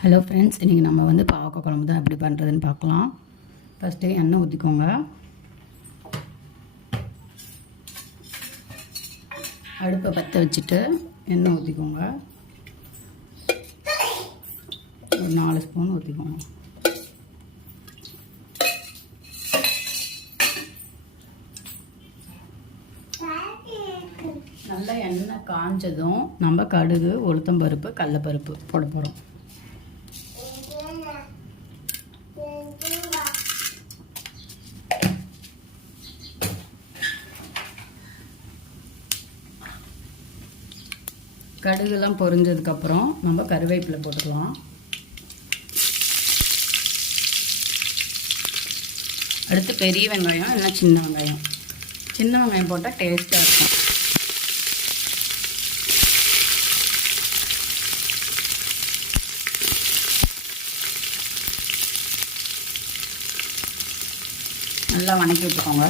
Hello friends, இன்றைக்கி நம்ம வந்து பாவக்காய் குழம்பு தான் எப்படி பண்ணுறதுன்னு பார்க்கலாம். ஃபஸ்ட்டு எண்ணெய் ஊற்றிக்கோங்க. அடுப்பை பற்ற வச்சுட்டு எண்ணெய் ஊற்றிக்கோங்க. ஒரு 4 ஸ்பூன் ஊற்றிக்கோங்க. நல்லா எண்ணெய் காஞ்சதும் நம்ம கடுகு, உளுத்தம்பருப்பு, கடலைப்பருப்பு போட போகிறோம். கடுகுலாம் பொரிஞ்சதுக்கப்புறம் நம்ம கருவேப்பிலை போட்டுக்கலாம். அடுத்து பெரிய வெங்காயம் இல்லைன்னா சின்ன வெங்காயம். சின்ன வெங்காயம் போட்டால் டேஸ்ட்டாக இருக்கும். நல்லா வணக்கி விட்டுக்கோங்க.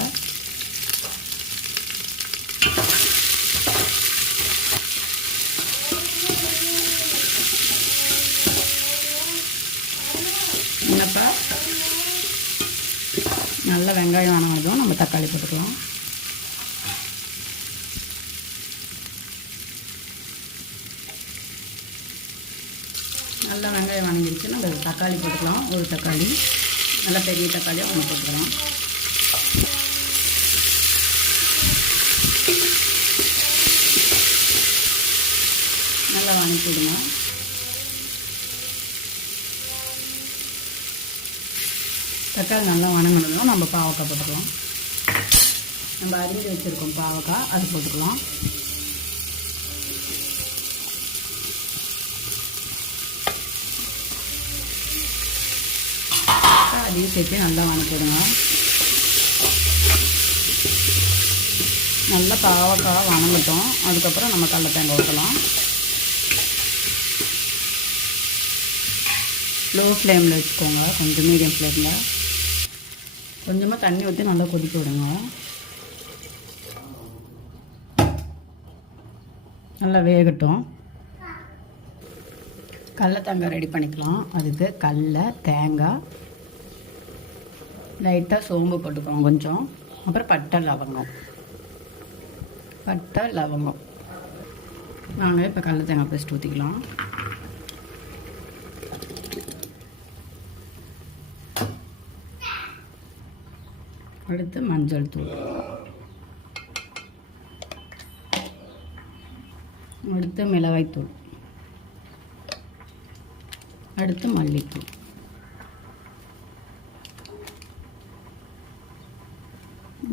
என்னப்பா நல்லா வெங்காயம் வணங்கினதும் நம்ம தக்காளி போட்டுக்கலாம். நல்லா வெங்காயம் வணங்கிடுச்சு. நம்ம தக்காளி போட்டுக்கலாம். ஒரு தக்காளி, நல்லா பெரிய தக்காளியாக ஒன்று போட்டுக்கலாம். நல்லா வணக்கிடுங்க. தக்காளி நல்லா வணங்கினதும் நம்ம பாவக்காய் போட்டுக்கலாம். நம்ம அரிஞ்சு வச்சுருக்கோம் பாவக்காய், அது போட்டுக்கலாம். அதையும் சேர்த்து நல்லா வணக்கிடுங்க. நல்லா பாவக்காய் வணங்கட்டும். அதுக்கப்புறம் நம்ம கடலை தேங்காய் ஊற்றலாம். லோ ஃப்ளேமில் வச்சுக்கோங்க, கொஞ்சம் மீடியம் ஃப்ளேமில். கொஞ்சமாக தண்ணி ஊற்றி நல்லா கொதிக்க விடுங்க. நல்லா வேகட்டும். கடலை தேங்காய் ரெடி பண்ணிக்கலாம். அதுக்கு கடலை தேங்காய், லைட்டாக சோம்பு போட்டுக்கோங்க கொஞ்சம், அப்புறம் பட்டை லவங்கம். நாங்கள் இப்போ கடலை தேங்காய் பேஸ்ட் ஊற்றிக்கலாம். அடுத்து மஞ்சள் தூள், அடுத்து மிளகாய்த்தூள், அடுத்து மல்லித்தூள்.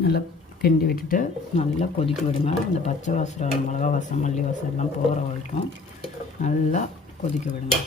நல்லா கிண்டி விட்டுட்டு நல்லா கொதிக்க விடுங்க. அந்த பச்சை வாசம், மிளகா வாசம், மல்லி வாசம் எல்லாம் போகிற வரைக்கும் நல்லா கொதிக்க விடுங்க.